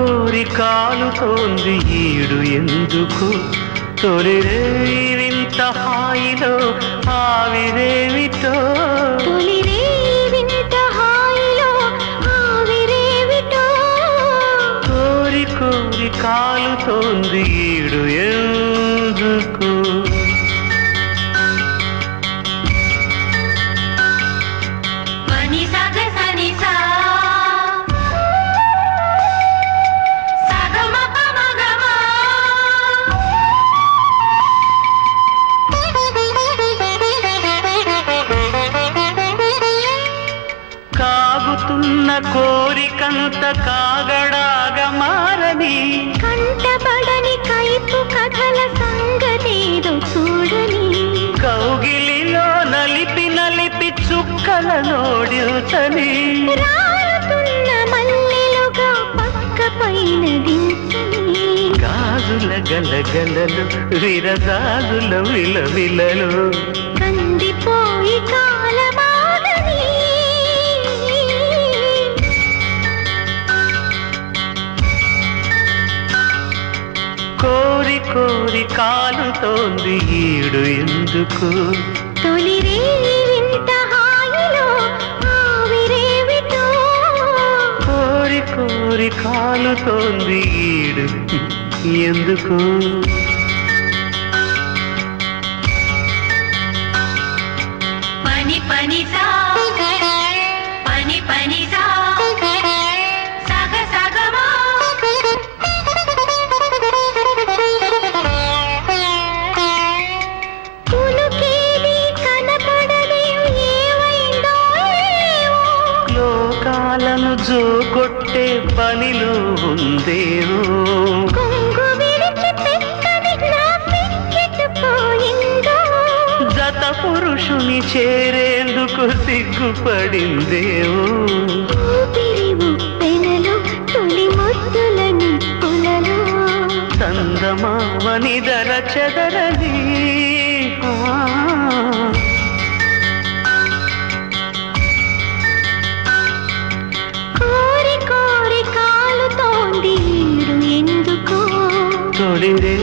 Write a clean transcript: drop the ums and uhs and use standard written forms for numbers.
కోరి కాలుతోంది ఈడు ఎందుకు తొలిరే వింత హాయిలో ఆవిరేవిటో కోరి కాలుతోంది ఈడు ఎందుకు కాగుతున్న కోరికంత కాగడాగా మారని కంటపడని కైపు కథల సంగతేదో చూడని కౌగిలిలో నలిపి చుక్కల నోడిల్చని రాలుతున్న మల్లెలుగా పక్క పైన దించని గాజుల గలగలలు విరజాజుల విలవిలలు కందిపోయి కాలమాగని కోరి కాలుతోంది ఈడు ఎందుకు తొలిరే వింత హాయిలో ఆవిరేవిటో కోరి కాలుతోంది ఈడు ఎందుకు పని పని సా పని సా సగ సగమా పులుకేది కనపడలేవు ఏమైందో లోకాలను జోకొట్టే పనిలో ఉందేవో కొంగు విడిచి పెద్దది నా పిచ్చెట్టుపోయిందో జత పురుషుని చేరేందుకు సిగ్గుపడిందేవో ఊపిరి ఉప్పెనలో తొలి ముద్దుల నిప్పులలో చందమామని దర చెదరని కోరి కాలుతోంది ఈడు ఎందుకో తొలిరే